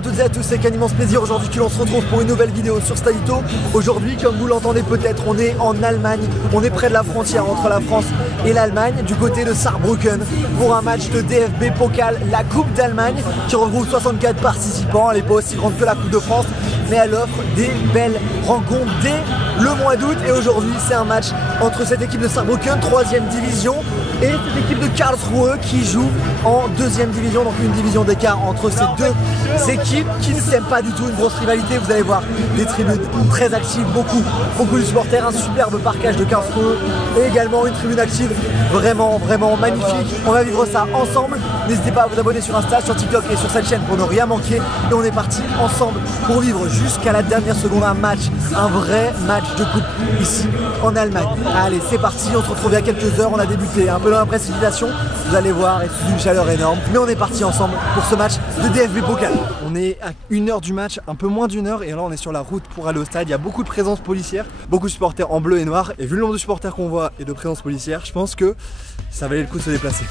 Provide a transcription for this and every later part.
à toutes et à tous, c'est qu'un immense plaisir aujourd'hui que l'on se retrouve pour une nouvelle vidéo sur Stadito. Aujourd'hui, comme vous l'entendez peut-être, on est en Allemagne, on est près de la frontière entre la France et l'Allemagne, du côté de Saarbrücken, pour un match de DFB Pokal, la Coupe d'Allemagne, qui regroupe 64 participants. Elle n'est pas aussi grande que la Coupe de France, mais elle offre des belles rencontres dès le mois d'août. Et aujourd'hui, c'est un match entre cette équipe de Saarbrücken, 3e division, et cette équipe de Karlsruhe qui joue en 2e division, donc une division d'écart entre ces deux équipes qui ne s'aiment pas du tout, une grosse rivalité. Vous allez voir des tribunes très actives, beaucoup de supporters, un superbe parquage de Karlsruhe et également une tribune active vraiment magnifique. On va vivre ça ensemble. N'hésitez pas à vous abonner sur Insta, sur TikTok et sur cette chaîne pour ne rien manquer. Et on est parti ensemble pour vivre jusqu'à la dernière seconde un match, un vrai match de coupe ici en Allemagne. Allez, c'est parti, on se retrouve il y a quelques heures, on a débuté un peu dans la précipitation, vous allez voir, et sous une chaleur énorme, mais on est parti ensemble pour ce match de DFB Pokal. On est à 1h du match, un peu moins d'1h, et là on est sur la route pour aller au stade. Il y a beaucoup de présence policière, beaucoup de supporters en bleu et noir, et vu le nombre de supporters qu'on voit et de présence policière, je pense que ça valait le coup de se déplacer.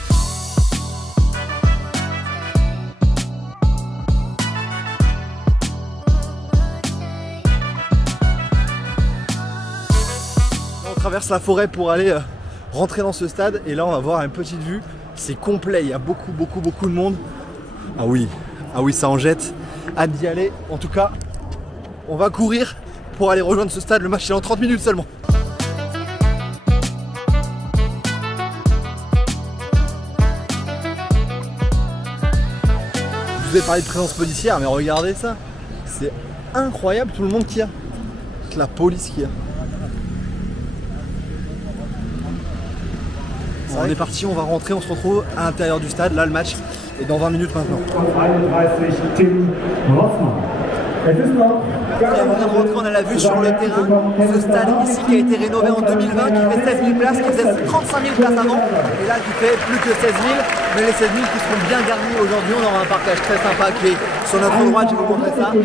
On traverse la forêt pour aller rentrer dans ce stade, et là on va voir une petite vue. C'est complet, il y a beaucoup de monde. Ah oui, ça en jette. Hâte d'y aller. En tout cas, on va courir pour aller rejoindre ce stade. Le match est en 30 minutes seulement. Je vous ai parlé de présence policière, mais regardez ça. C'est incroyable tout le monde qu'il y a. La police qu'il y a. On est parti, on va rentrer, on se retrouve à l'intérieur du stade. Là, le match est dans 20 minutes maintenant. Et on vient de rentrer, on a la vue sur le terrain. Ce stade ici qui a été rénové en 2020, qui fait 16 000 places, qui faisait 35 000 places avant, et là qui fait plus que 16 000, mais les 16 000 qui seront bien garnis aujourd'hui. On aura un partage très sympa qui est sur notre droite, je vais vous montrer ça, et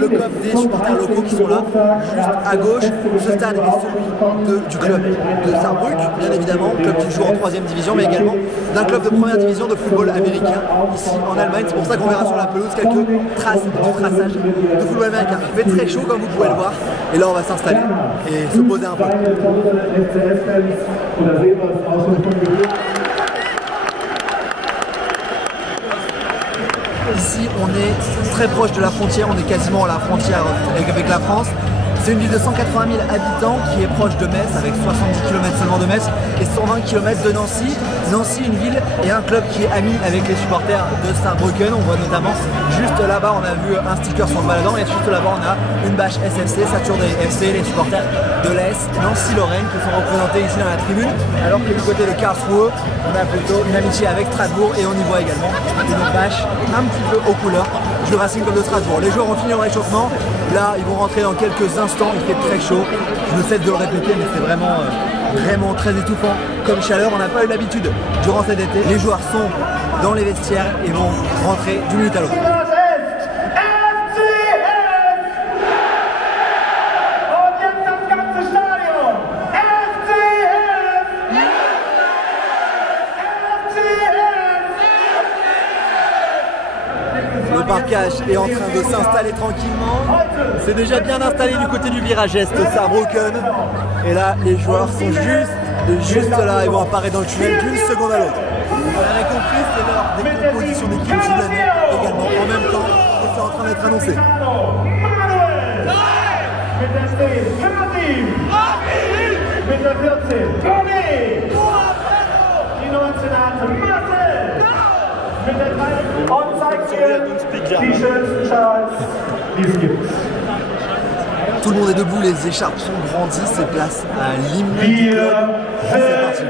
le COP des supporters locaux qui sont là, juste à gauche. Ce stade est celui du club de Saarbrücken, bien évidemment, club qui joue en 3e division, mais également d'un club de 1re division de football américain ici en Allemagne. C'est pour ça qu'on verra sur la pelouse quelques traces du traçage de football américain. Il fait très chaud comme vous pouvez le voir, et là on va s'installer et se poser un peu. Ici on est très proche de la frontière, on est quasiment à la frontière avec la France. C'est une ville de 180 000 habitants qui est proche de Metz, avec 70 km seulement de Metz et 120 km de Nancy. Nancy, une ville et un club qui est ami avec les supporters de Saarbrücken. On voit notamment juste là-bas, on a vu un sticker sur le baladant, et juste là-bas on a une bâche SFC, Saturday FC, les supporters de l'AS Nancy-Lorraine qui sont représentés ici dans la tribune. Alors que du côté de Karlsruhe, on a plutôt une amitié avec Strasbourg, et on y voit également une bâche un petit peu aux couleurs du Racing Club de Strasbourg. Les joueurs ont fini leur réchauffement. Là, ils vont rentrer dans quelques instants. Il fait très chaud. Je ne cesse de le répéter, mais c'est vraiment très étouffant comme chaleur. On n'a pas eu l'habitude durant cet été. Les joueurs sont dans les vestiaires et vont rentrer d'une minute à l'autre. Le parquage est en train de s'installer tranquillement. C'est déjà bien installé du côté du virage est de Saarbrücken. Et là, les joueurs sont juste là. Ils vont apparaître dans le tunnel d'une seconde à l'autre. Vous l'avez compris, c'est l'heure des compositions d'équipe soudanais également en même temps. Et c'est en train d'être annoncé. Tout le monde est debout, les écharpes sont grandies, c'est place à l'hymne du club. C'est parti.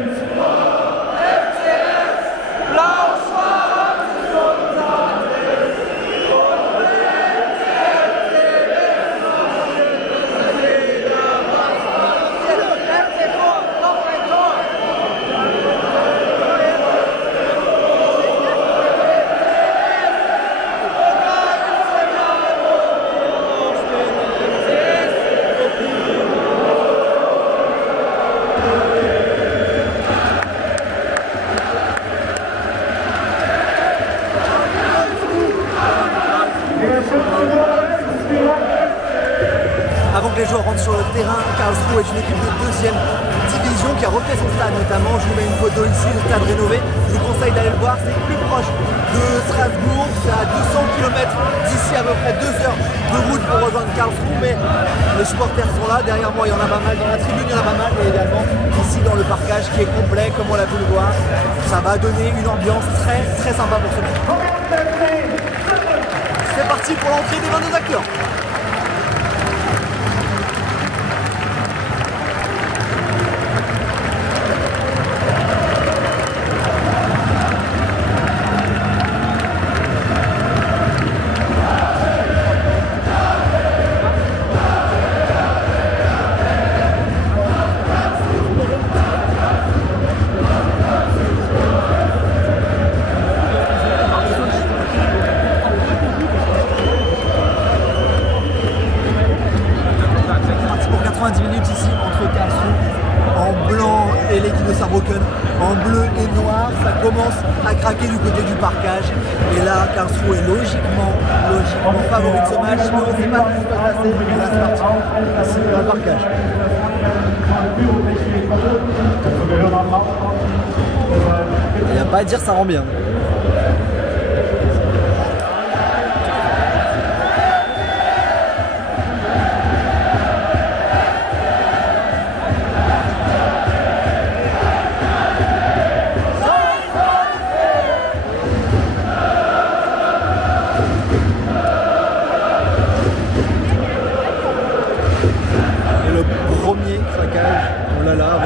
avant que les joueurs rentrent sur le terrain. Karlsruhe est une équipe de deuxième division qui a refait son stade notamment. Je vous mets une photo ici, le stade rénové. Je vous conseille d'aller le voir, c'est plus proche de Strasbourg, c'est à 200 km d'ici, à peu près 2 heures de route pour rejoindre Karlsruhe, mais les supporters sont là. Derrière moi, il y en a pas mal, dans la tribune, il y en a pas mal, et également ici dans le parcage qui est complet, comme on l'a pu le voir. Ça va donner une ambiance très très sympa pour ce match. C'est parti pour l'entrée des 22 acteurs. En bleu et noir, ça commence à craquer du côté du parquage. Et là, Karlsruhe est logiquement favori de ce match, mais on ne sait pas ce qui va se passer. Et là, c'est parti, ici dans le parquage. Il n'y a pas à dire, ça rend bien.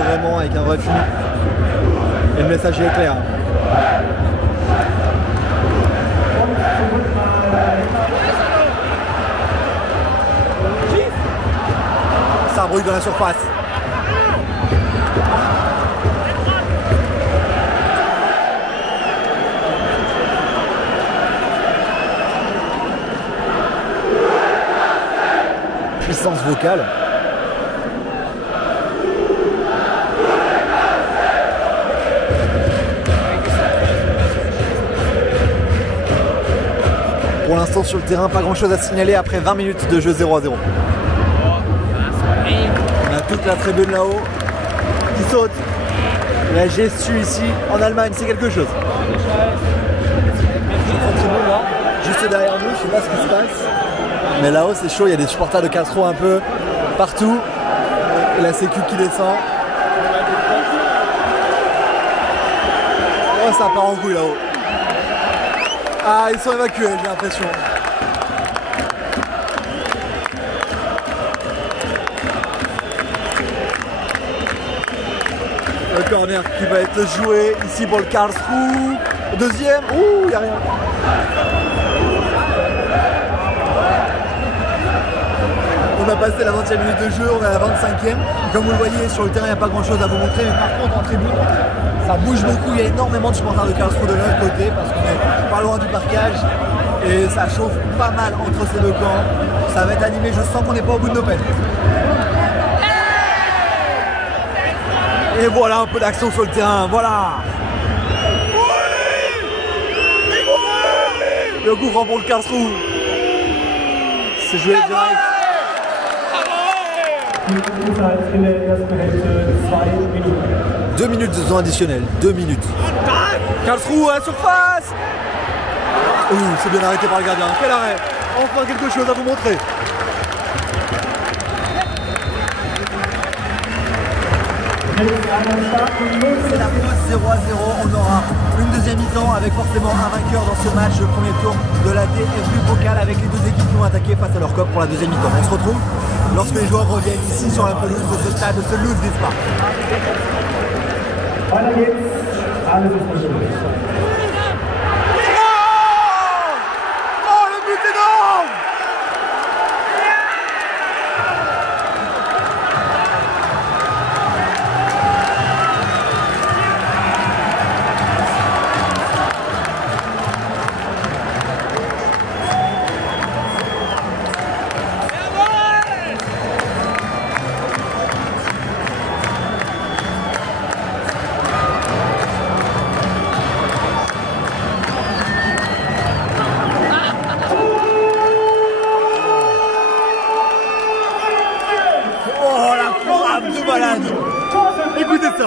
Vraiment avec un refus. Et le message est clair. Ça brûle dans la surface. Puissance vocale. Pour l'instant sur le terrain, pas grand chose à signaler après 20 minutes de jeu 0-0. On a toute la tribune là-haut qui saute. La gestu ici en Allemagne, c'est quelque chose. Juste derrière nous, je sais pas ce qui se passe. Mais là-haut c'est chaud, il y a des supporters de Karlsruhe un peu partout. Et la sécu qui descend. Oh, ça part en couille là-haut. Ah, ils sont évacués, j'ai l'impression. Le corner qui va être joué ici pour le Karlsruhe. Deuxième, ouh, il n'y a rien. On a passé la 20e minute de jeu, on est à la 25e. Comme vous le voyez, sur le terrain, il n'y a pas grand chose à vous montrer, mais par contre, en tribune, ça bouge beaucoup. Il y a énormément de supporters de Karlsruhe de l'autre côté parce qu'on est pas loin du parquage et ça chauffe pas mal entre ces deux camps. Ça va être animé, je sens qu'on n'est pas au bout de nos peines. Et voilà un peu d'action sur le terrain, voilà. Le coup franc pour le Karlsruhe. C'est joué direct. 2 minutes de temps additionnel, 2 minutes. Karlsruhe à la surface. Ouh, c'est bien arrêté par le gardien. Quel arrêt. Enfin quelque chose à vous montrer. C'est la pause 0-0. On aura une deuxième mi-temps avec forcément un vainqueur dans ce match, le premier tour de la DFB Pokal avec les deux équipes qui vont attaquer face à leur COP pour la deuxième mi-temps. On se retrouve lorsque les joueurs reviennent ici sur la pelouse de ce stade, de ce Ludwigspark. Oh, le but énorme! malade. Écoutez ça.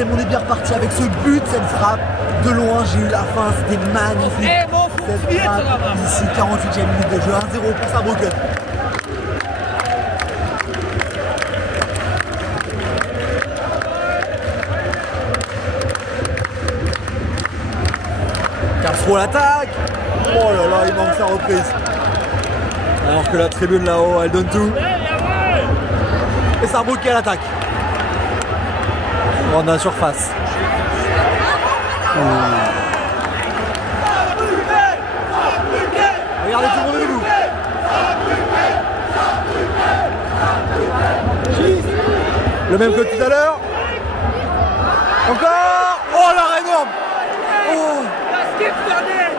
On est bien reparti avec ce but, cette frappe. De loin, j'ai eu la fin, c'était magnifique. Cette frappe, ici, 48e minute de jeu, 1-0 pour Saarbrücken. Karlsruhe l'attaque. Oh là là, il manque sa reprise. Alors que la tribune là-haut, elle donne tout. Et Saarbrücken l'attaque. On est dans la surface. Regardez tout le monde debout. Le même que tout à l'heure. Encore. Oh l'arrêt énorme.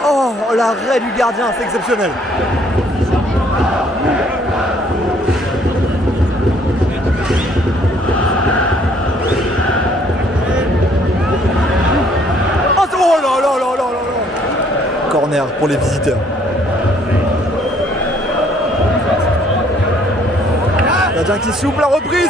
Oh l'arrêt du gardien, c'est exceptionnel. Oh là là là là là là. Corner pour les visiteurs. Gardien qui souffle la reprise.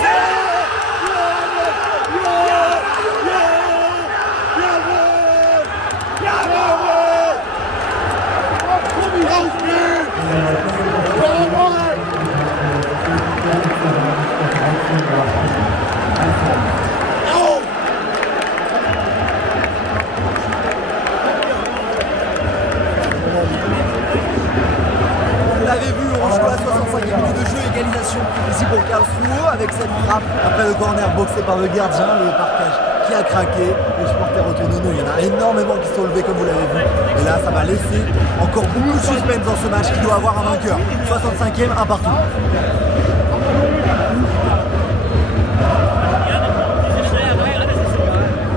Vous l'avez vu, on joue à 65 minutes de jeu, égalisation ici pour Karlsruhe avec cette frappe après le corner boxé par le gardien, le parquage qui a craqué, les supporters autour de nous, il y en a énormément qui sont levés comme vous l'avez vu, et là ça va laisser encore beaucoup de suspense dans ce match qui doit avoir un vainqueur. 65e, un partout.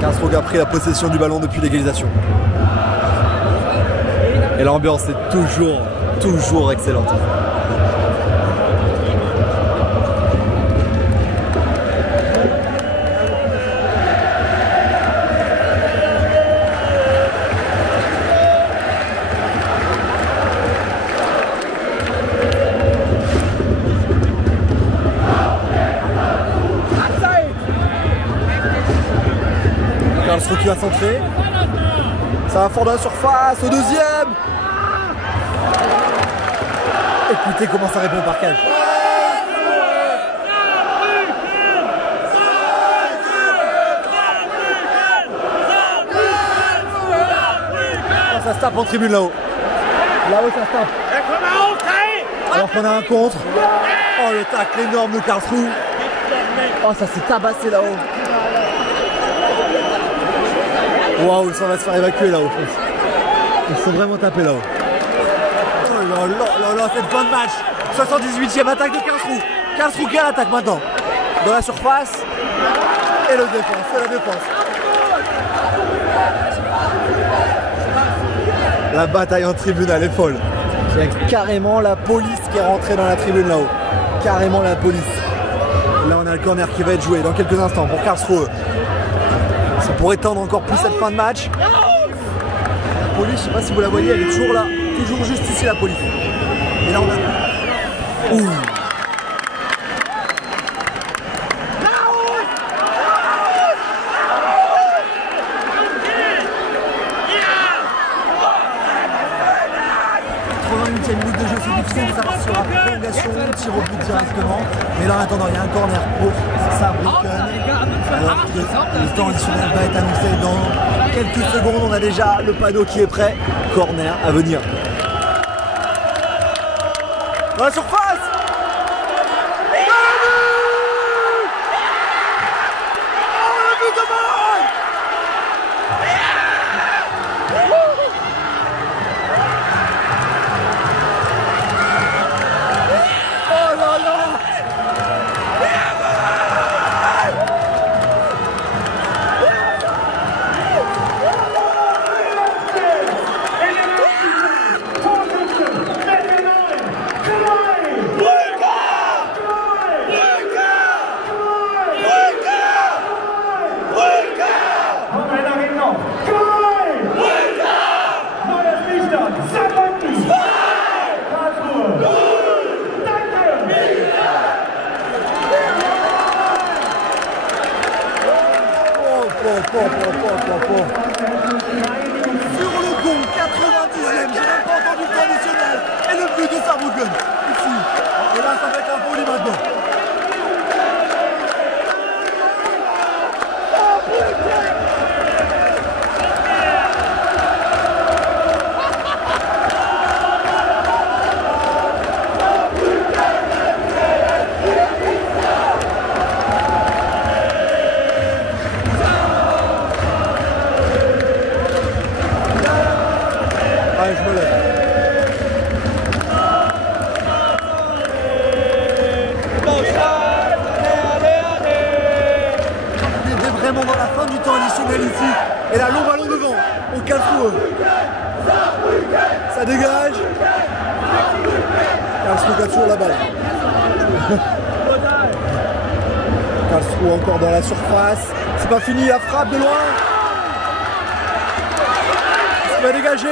Karlsruhe a pris la possession du ballon depuis l'égalisation. Et l'ambiance est toujours excellente. Karlsruhe qui va centrer. Ça va fort dans la surface, au deuxième. Écoutez comment ça répond au parquage. Oh, ça se tape en tribune là-haut. Là-haut ça se tape. Alors qu'on a un contre. Oh le tacle énorme de Karlsruhe. Oh ça s'est tabassé là-haut. Waouh, ça va se faire évacuer là-haut. Ils se sont vraiment tapés là-haut. Oh là là là là, cette fin de match. 78e attaque de Karlsruhe. Karlsruhe qui a l'attaque maintenant. Dans la surface. Et le défense, c'est la défense. La bataille en tribune, elle est folle. Il y a carrément la police qui est rentrée dans la tribune là-haut. Carrément la police. Là, on a le corner qui va être joué dans quelques instants pour Karlsruhe. C'est pour étendre encore plus cette fin de match. La police, je sais pas si vous la voyez, elle est toujours là. Toujours juste ici la police. Et là on a... Ouh. Minute de jeu, c'est difficile de savoir si il y aura prolongation, tir au but directement. Mais là en attendant, il y a un corner pour Saarbrücken. Alors que le temps additionnel va être annoncé dans quelques secondes. On a déjà le panneau qui est prêt. Corner à venir. Dans la surface. magnifique. Et là, long ballon devant. Au Karlsruhe. Ça dégage. Karlsruhe a toujours la balle. Karlsruhe encore dans la surface. C'est pas fini, la frappe de loin. Ça va dégager.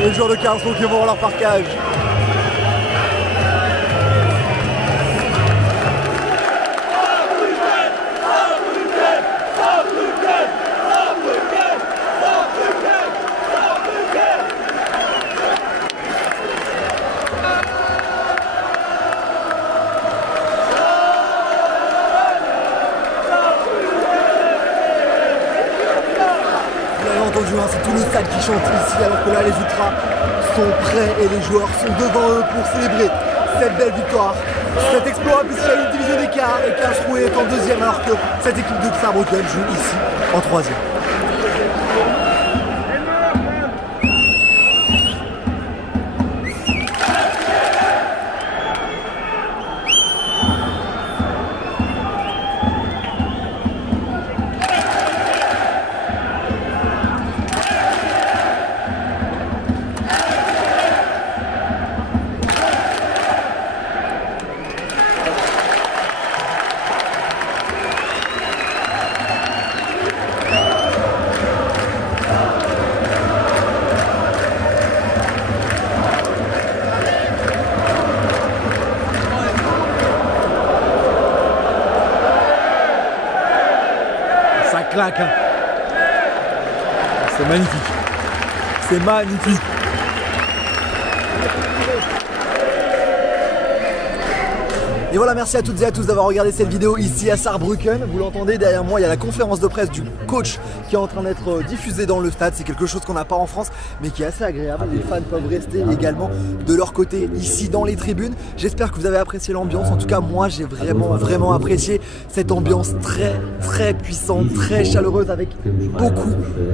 Les joueurs de Karlsruhe qui vont voir leur parquage. C'est tout le stade qui chante ici, alors que là les ultras sont prêts et les joueurs sont devant eux pour célébrer cette belle victoire, cet exploit, puisqu'il y a une division d'écart et Karlsruhe est en deuxième, alors que cette équipe de Saarbrücken joue ici en troisième. Claque, hein. C'est magnifique. C'est magnifique. Et voilà, merci à toutes et à tous d'avoir regardé cette vidéo ici à Saarbrücken. Vous l'entendez derrière moi, il y a la conférence de presse du coach qui est en train d'être diffusée dans le stade. C'est quelque chose qu'on n'a pas en France, mais qui est assez agréable. Les fans peuvent rester également de leur côté ici dans les tribunes. J'espère que vous avez apprécié l'ambiance. En tout cas, moi, j'ai vraiment apprécié cette ambiance très puissante, très chaleureuse, avec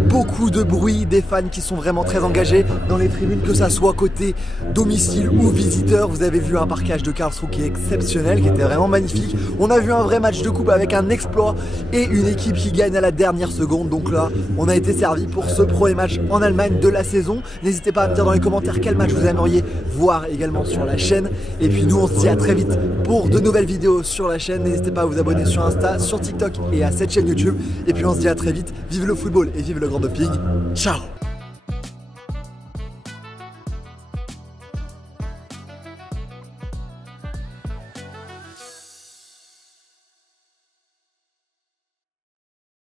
beaucoup de bruit, des fans qui sont vraiment très engagés dans les tribunes, que ça soit côté domicile ou visiteur. Vous avez vu un parquage de Karlsruhe qui est exceptionnel, qui était vraiment magnifique. On a vu un vrai match de coupe avec un exploit et une équipe qui gagne à la dernière seconde. Donc là, on a été servi pour ce premier match en Allemagne de la saison. N'hésitez pas à me dire dans les commentaires quel match vous aimeriez voir également sur la chaîne. Et puis nous, on se dit à très vite pour de nouvelles vidéos sur la chaîne. N'hésitez pas à vous abonner sur Insta, sur TikTok et à cette chaîne YouTube. Et puis on se dit à très vite. Vive le football et vive le Grand Doping. Ciao!